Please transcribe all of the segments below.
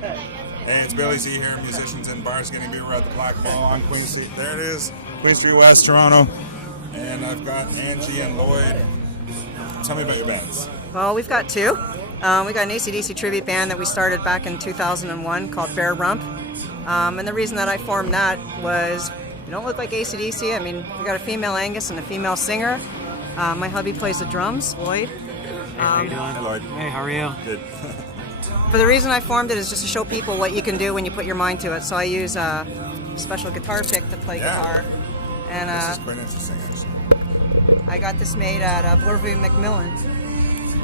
Hey, it's Billy Z here, musicians in bars getting beer. We're at the Black Ball on Queen Street. There it is, Queen Street West, Toronto. And I've got Angie and Lloyd. Tell me about your bands. Well, we've got two. We got an AC/DC tribute band that we started back in 2001 called Rump. And the reason that I formed that was, you don't look like AC/DC. I mean, we got a female Angus and a female singer. My hubby plays the drums, Lloyd. Hey, how you doing? Hey, Lloyd. Hey, how are you? Good. But the reason I formed it is just to show people what you can do when you put your mind to it. So I use a special guitar pick to play guitar. And this is quite interesting, actually. I got this made at Bloorview Macmillan.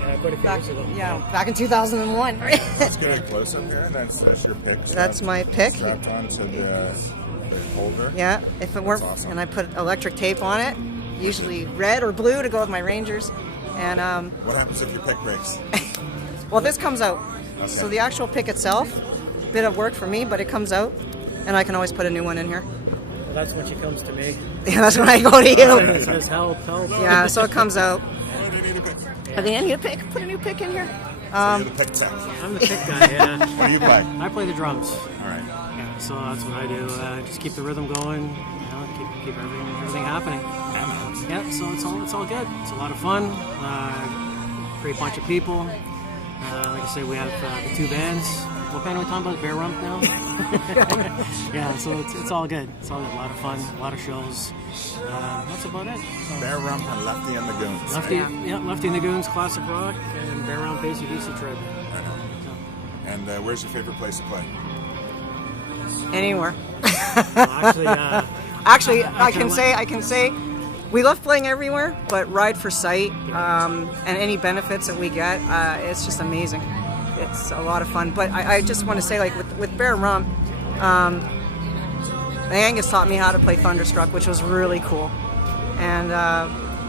Yeah, quite a few years ago. Yeah, back in 2001. Let's get a close up here. There's your pick. That's my pick. Strapped onto the holder. Yeah, if it weren't, awesome. And I put electric tape on it, usually red or blue to go with my Rangers. And What happens if your pick breaks? well, this comes out. Okay. So the actual pick itself, bit of work for me, but it comes out, and I can always put a new one in here. Well, that's when she comes to me. Yeah, that's when I go to you. It says help, help. Yeah, so it comes out. Why do you need a pick? At the end, you pick. Put a new pick in here. So you're the pick tech. I'm the pick guy, yeah. What do you play? I play the drums. All right. Yeah, so that's what I do. Just keep the rhythm going, keep everything happening. Yeah, so it's all good. It's a lot of fun. Great bunch of people. Like I say, we have the two bands. What band are we talking about? Rump now? Yeah, so it's all good. It's all good. A lot of fun, a lot of shows. That's about it. So, Rump and Lefty and the Goons. Lefty, right? yeah, Lefty And A Goon's classic rock, and Rump AC/DC trip. And where's your favorite place to play? Anywhere. Well, Actually, I can say, we love playing everywhere, but Ride for Sight and any benefits that we get, it's just amazing. It's a lot of fun. But I just want to say, like with Bear Rump, Angus taught me how to play Thunderstruck, which was really cool. And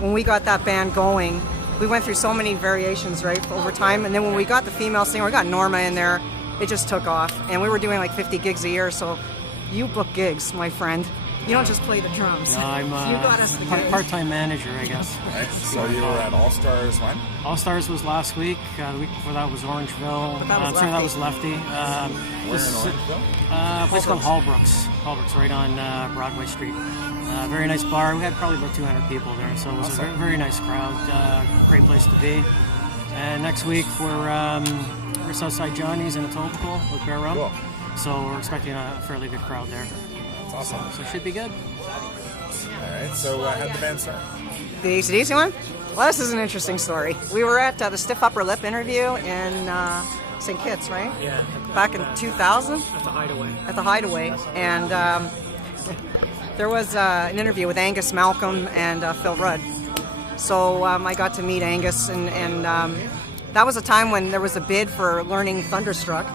when we got that band going, we went through so many variations, right, over time. And then when we got the female singer, we got Norma in there, it just took off. And we were doing like 50 gigs a year, so you book gigs, my friend. You don't just play the drums. No, I'm you got us the gigs. part-time manager, I guess. Right. So you were at All Stars when? All Stars was last week. The week before that was Orangeville. But that was Sorry, that Lefty. was Lefty. Where in Orangeville? A place called Hallbrooks. Hallbrooks, right on Broadway Street. Very nice bar. We had probably about 200 people there, so it was a very nice crowd. Great place to be. And next week we're Southside Johnny's in Etobicoke with Bear Rump. Cool. So we're expecting a fairly good crowd there. That's awesome. So it should be good. All right. So how'd the band start? The AC/DC one? Well, this is an interesting story. We were at the Stiff Upper Lip interview in St. Kitts, right? Yeah. Back in 2000 At the Hideaway. at the Hideaway. And there was an interview with Angus Malcolm and Phil Rudd. So I got to meet Angus, and that was a time when there was a bid for learning Thunderstruck.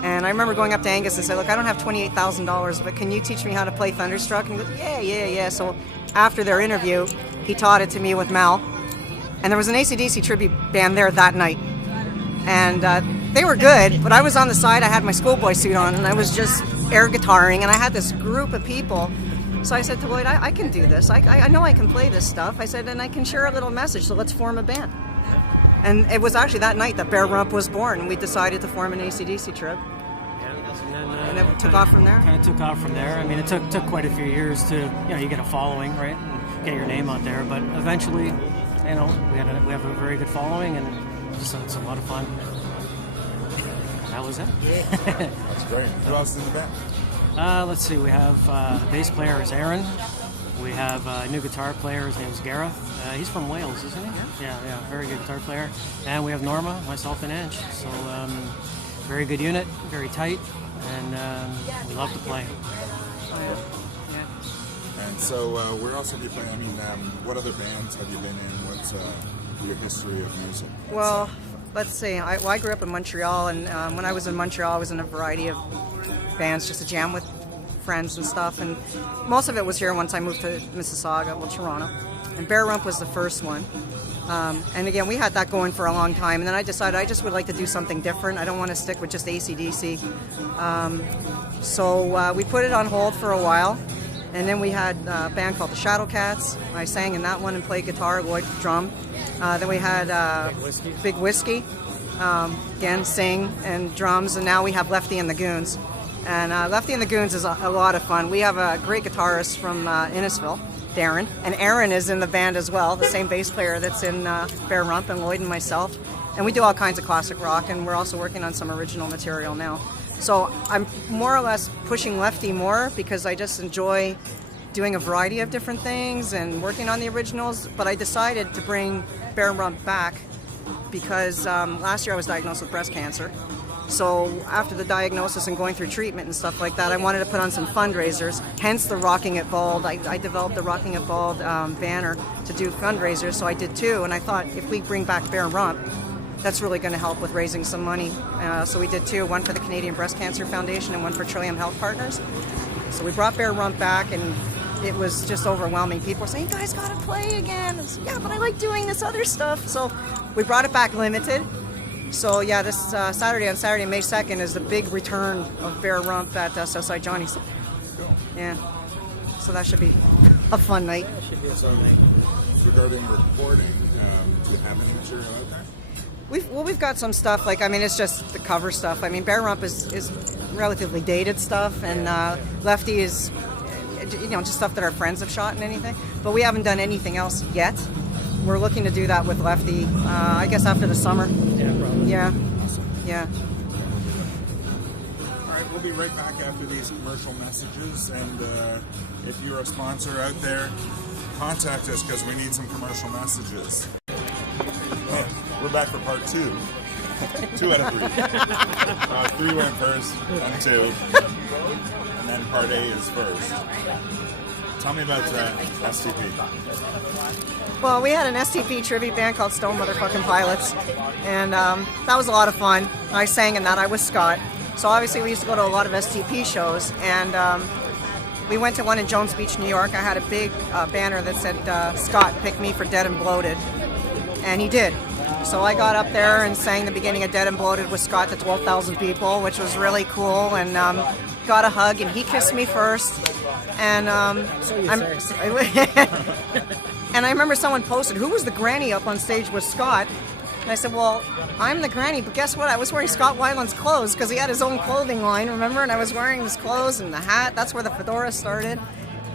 And I remember going up to Angus and said, look, I don't have $28,000, but can you teach me how to play Thunderstruck? And he goes, yeah. So after their interview, he taught it to me with Mal. And there was an AC/DC tribute band there that night. And they were good, but I was on the side. I had my schoolboy suit on, and I was just air guitaring, and I had this group of people. So I said to Lloyd, I can do this. I know I can play this stuff. I said, and I can share a little message, so let's form a band. And it was actually that night that Bear Rump was born. We decided to form an AC/DC trip. And it took off from there? Kind of took off from there. I mean, it took quite a few years to, you get a following, right? And get your name out there. But eventually, we have a very good following, and it's a lot of fun. That was it. That's great. Who else is in the band? Let's see. We have the bass player is Aaron. We have a new guitar player. His name is Gareth. He's from Wales, isn't he? Yeah. Very good guitar player. And we have Norma, myself, and Ange. So very good unit, very tight, and we love to play. And so where else have you played? I mean, what other bands have you been in? What's your history of music? Well, let's see. I grew up in Montreal, and when I was in Montreal, I was in a variety of bands just to jam with friends and stuff. And most of it was here once I moved to Mississauga, Toronto. And Bear Rump was the first one. And again, we had that going for a long time. And then I decided I just would like to do something different. I don't want to stick with just AC/DC. So we put it on hold for a while. And then we had a band called the Shadow Cats. I sang in that one and played guitar, Lloyd drum. Then we had Big Whiskey. again, sing and drums, and now we have Lefty and the Goons. And Lefty and the Goons is a lot of fun. We have a great guitarist from Innisfil, Darren, and Aaron is in the band as well, the same bass player that's in Rump and Lloyd and myself. And we do all kinds of classic rock, and we're also working on some original material now. So I'm more or less pushing Lefty more because I just enjoy doing a variety of different things and working on the originals. But I decided to bring Rump back because last year I was diagnosed with breast cancer. So after the diagnosis and going through treatment and stuff like that, I wanted to put on some fundraisers, hence the Rocking It Bald. I developed the Rocking It Bald banner to do fundraisers, so I did two. And I thought if we bring back Rump, that's really going to help with raising some money. So we did two, one for the Canadian Breast Cancer Foundation and one for Trillium Health Partners. So we brought Rump back, and it was just overwhelming. People were saying, you guys got to play again. I said, yeah, but I like doing this other stuff. So we brought it back limited. So yeah, this Saturday, May 2nd, is the big return of Rump at Southside Johnny's. Yeah, so that should be a fun night. So, regarding recording, do you have any material out there? We've got some stuff, it's just the cover stuff. Rump is relatively dated stuff, and Lefty is, just stuff that our friends have shot and anything. But we haven't done anything else yet. We're looking to do that with Lefty, I guess after the summer. Yeah, probably. Yeah. Yeah. All right, we'll be right back after these commercial messages. And if you're a sponsor out there, contact us because we need some commercial messages. We're back for part 2. 2 out of 3. 3 went first, and 2. And then part A is first. Tell me about STP. Well, we had an STP tribute band called Stone Motherfucking Pilots, and that was a lot of fun. I sang in that. I was Scott. So obviously we used to go to a lot of STP shows, and we went to one in Jones Beach, New York. I had a big banner that said, Scott, pick me for Dead and Bloated. And he did. So I got up there and sang the beginning of Dead and Bloated with Scott to 12,000 people, which was really cool, and got a hug, and he kissed me first. And and I remember someone posted, who was the granny up on stage with Scott? And I said, well, I'm the granny, but guess what? I was wearing Scott Weiland's clothes because he had his own clothing line, remember? And I was wearing his clothes and the hat. That's where the fedora started.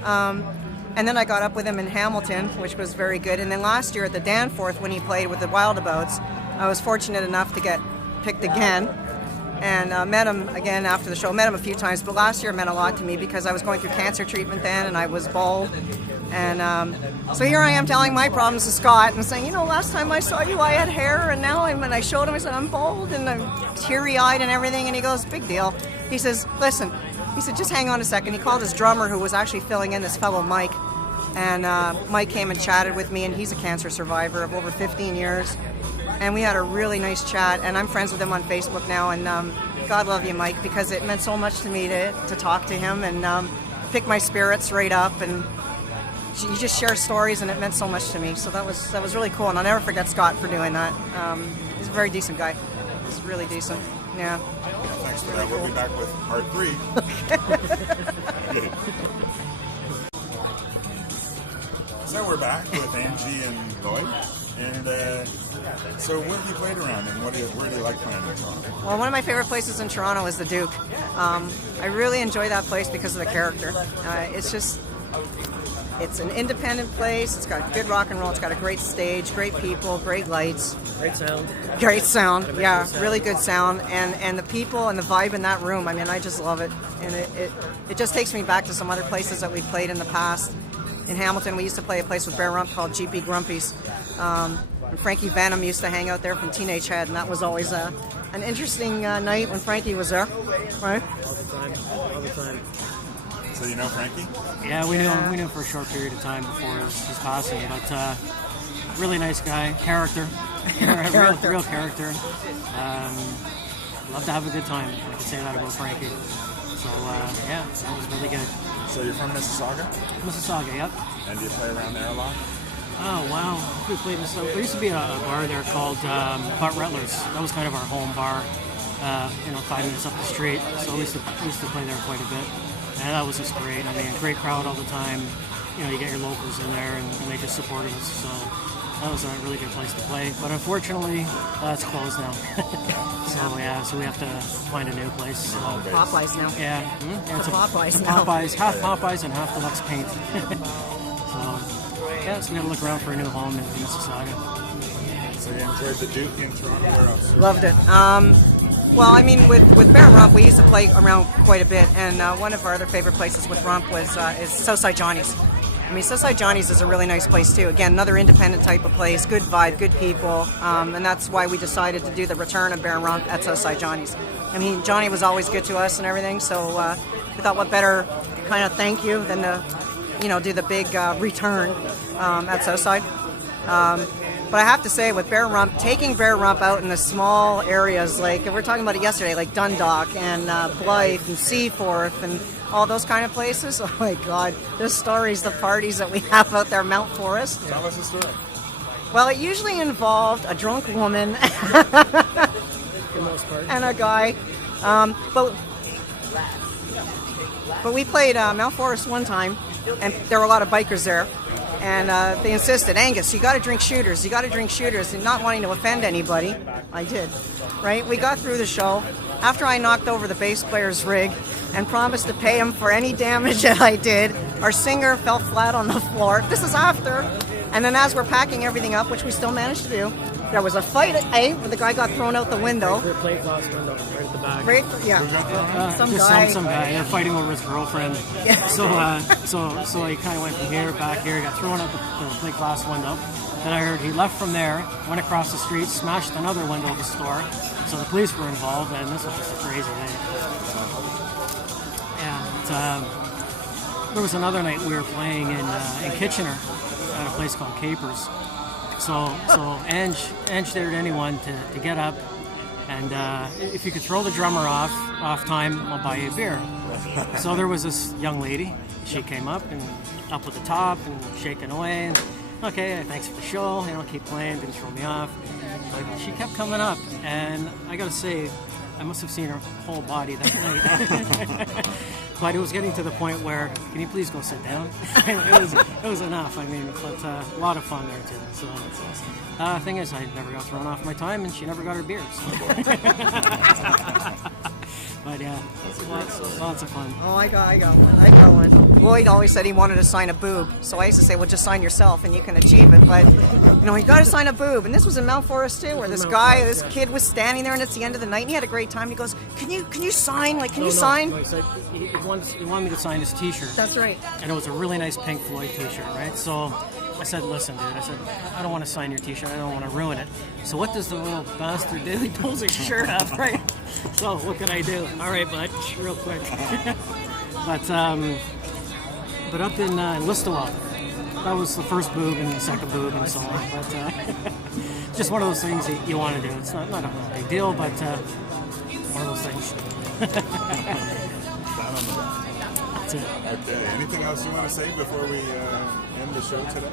And then I got up with him in Hamilton, which was very good. And then last year at the Danforth, when he played with the Wildabouts, I was fortunate enough to get picked again. And met him again after the show. Met him a few times, but last year meant a lot to me because I was going through cancer treatment then, and I was bald. And so here I am telling my problems to Scott and saying, last time I saw you, I had hair, and now I showed him, I said, I'm bald, and I'm teary-eyed and everything, and he goes, big deal. He says, listen, he said, just hang on a second. He called his drummer, who was actually filling in, this fellow Mike, and Mike came and chatted with me, and he's a cancer survivor of over 15 years. And we had a really nice chat, and I'm friends with him on Facebook now, and God love you, Mike, because it meant so much to me to talk to him and pick my spirits right up, and you just share stories, and it meant so much to me. So that was really cool, and I'll never forget Scott for doing that. He's a very decent guy. He's really decent. Yeah. Thanks for that. We'll be back with part 3. Okay. So we're back with Angie and Lloyd. And so what have you played around, and where do you like playing in Toronto? Well, one of my favorite places in Toronto is the Duke. I really enjoy that place because of the character. It's an independent place. It's got good rock and roll. It's got a great stage, great people, great lights. Great sound. Great sound, yeah, really good sound. And the people and the vibe in that room, I just love it. And it just takes me back to some other places that we've played in the past. In Hamilton, we used to play a place with Rump called GP Grumpy's. And Frankie Venom used to hang out there from Teenage Head, and that was always an interesting night when Frankie was there, right? All the time. So you know Frankie? Yeah, we knew him for a short period of time before his passing, but really nice guy, character. Real character. Love to have a good time. I can say that about Frankie. So yeah, that was really good. So you're from Mississauga? Mississauga, yep. And do you play around there a lot? Oh, wow. We played in some. There used to be a bar there called Bart Retler's. That was kind of our home bar, 5 minutes up the street. So we used to play there quite a bit. And that was just great. Great crowd all the time. You get your locals in there, and they just supported us. So That was a really good place to play, but unfortunately, it's closed now. So we have to find a new place. So, Popeyes now. yeah, It's a Popeyes it's a now. Popeyes, half Popeyes and half Deluxe Paint. So we gotta look around for a new home in Mississauga. So you enjoyed the Duke in Toronto. Where else? Loved it. Well, I mean, with Bear and Rump, we used to play around quite a bit, and one of our other favorite places with Rump is Southside Johnny's. I mean, Southside Johnny's is a really nice place too. Again, another independent type of place, good vibe, good people, and that's why we decided to do the return of Bear and Rump at Southside Johnny's. I mean, Johnny was always good to us and everything, so we thought what better kind of thank you than to, do the big return at Southside. But I have to say, with Bear Rump, taking Bear Rump out in the small areas, like we were talking about it yesterday, like Dundalk and Blythe and Seaforth and all those kind of places. Oh my God, the stories, the parties that we have out there, Mount Forest. Tell us a story. Well, it usually involved a drunk woman and a guy. But we played Mount Forest one time, and there were a lot of bikers there. And they insisted, Angus, you got to drink shooters. You got to drink shooters. And not wanting to offend anybody, I did. Right? We got through the show. After I knocked over the bass player's rig and promised to pay him for any damage that I did, our singer fell flat on the floor. This is after. And then as we're packing everything up, which we still managed to do, there was a fight where the guy got thrown out the window. Your plate glass window right at the back. Right? Yeah. Some guy. Some guy. They're fighting over his girlfriend. So he kind of went from here back here. He got thrown out the plate glass window. Then I heard he left from there, went across the street, smashed another window of the store. So the police were involved, and this was just a crazy night. And there was another night we were playing in Kitchener at a place called Capers. So Ange dared anyone to get up, and if you could throw the drummer off time, I'll buy you a beer. So there was this young lady. She came up and up with the top and shaking away. And, okay, thanks for the show. Keep playing. Didn't throw me off. But she kept coming up, and I gotta say, I must have seen her whole body that night. But it was getting to the point where, can you please go sit down? it was enough. I mean, but a lot of fun there too. So thing is, I never got thrown off my time, and she never got her beer. So. But yeah, lots of fun. Oh, I got one. Lloyd always said he wanted to sign a boob, so I used to say, well, just sign yourself and you can achieve it. But you got to sign a boob, and this was in Mount Forest too, where this kid was standing there, and it's the end of the night, and he had a great time. He goes, "Can you sign? Can you sign?" No, he said he wanted me to sign his T-shirt. That's right. And it was a really nice Pink Floyd T-shirt, right? So I said, listen, dude, I don't want to sign your T-shirt. I don't want to ruin it. So what does the little bastard do? He pulls his shirt up, right? So what could I do? All right, bud, real quick. But up in Listowel, that was the first boob and the second boob and so on. But just one of those things that you want to do. It's not a big deal, but one of those things. That's it. Okay. Anything else you want to say before we end the show today?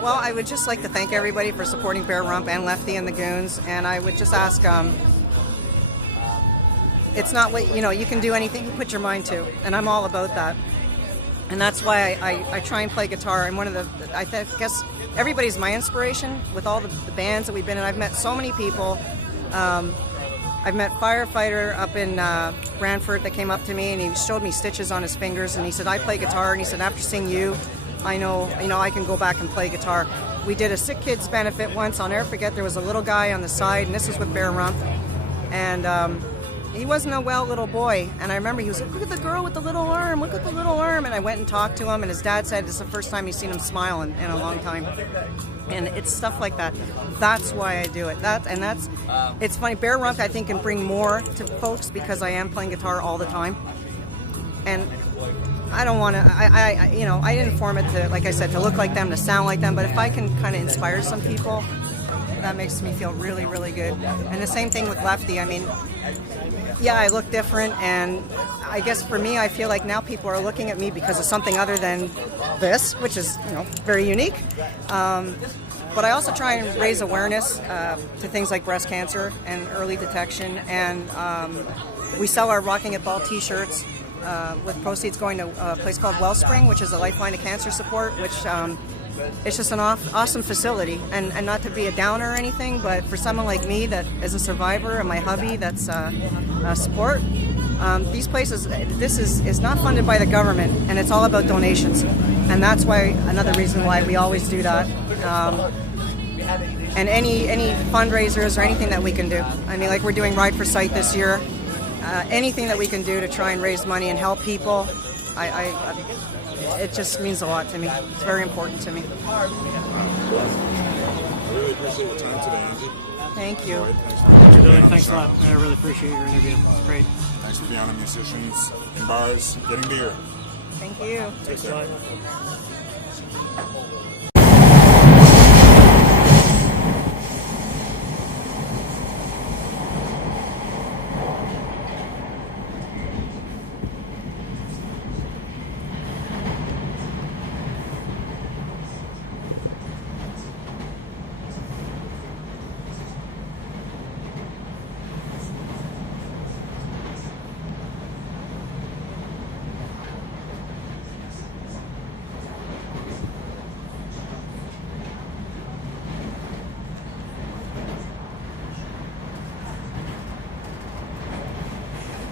Well, I would just like to thank everybody for supporting Bear Rump and Lefty and the Goons, and I would just ask, it's not what, you can do anything you put your mind to, and I'm all about that. And that's why I try and play guitar, and I guess everybody's my inspiration with all the bands that we've been in. I've met so many people. I've met firefighter up in Brantford that came up to me, and he showed me stitches on his fingers, and he said, I play guitar, and he said, after seeing you, I know, I can go back and play guitar. We did a Sick Kids benefit once. I'll never forget, there was a little guy on the side, and this was with Bear Rump, and he wasn't a well little boy, and I remember he was like, look at the girl with the little arm, look at the little arm, and I went and talked to him, and his dad said it's the first time he's seen him smile in a long time. And it's stuff like that. That's why I do it. It's funny. Bear Rump, I think, can bring more to folks because I am playing guitar all the time, and I don't want to. I didn't form it to, like I said, to look like them, to sound like them. But if I can kind of inspire some people, that makes me feel really, really good. And the same thing with Lefty. I mean, yeah, I look different, and I guess for me, I feel like now people are looking at me because of something other than this, which is, very unique. But I also try and raise awareness to things like breast cancer and early detection. And we sell our Rocking It Ball t-shirts with proceeds going to a place called Wellspring, which is a lifeline to cancer support, which it's just an awesome facility, and not to be a downer or anything, but for someone like me that is a survivor and my hubby that's a sport, these places, this is not funded by the government, and it's all about donations, and that's why another reason why we always do that. And any fundraisers or anything that we can do. I mean, like we're doing Ride for Sight this year. Anything that we can do to try and raise money and help people, it just means a lot to me. It's very important to me. I really appreciate your time today, Angie. Thank you. Thanks a lot. I really appreciate your interview. It's great. Thanks for being on Musicians in Bars, getting beer. Thank you. Thanks a lot.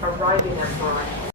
Arriving at Rump.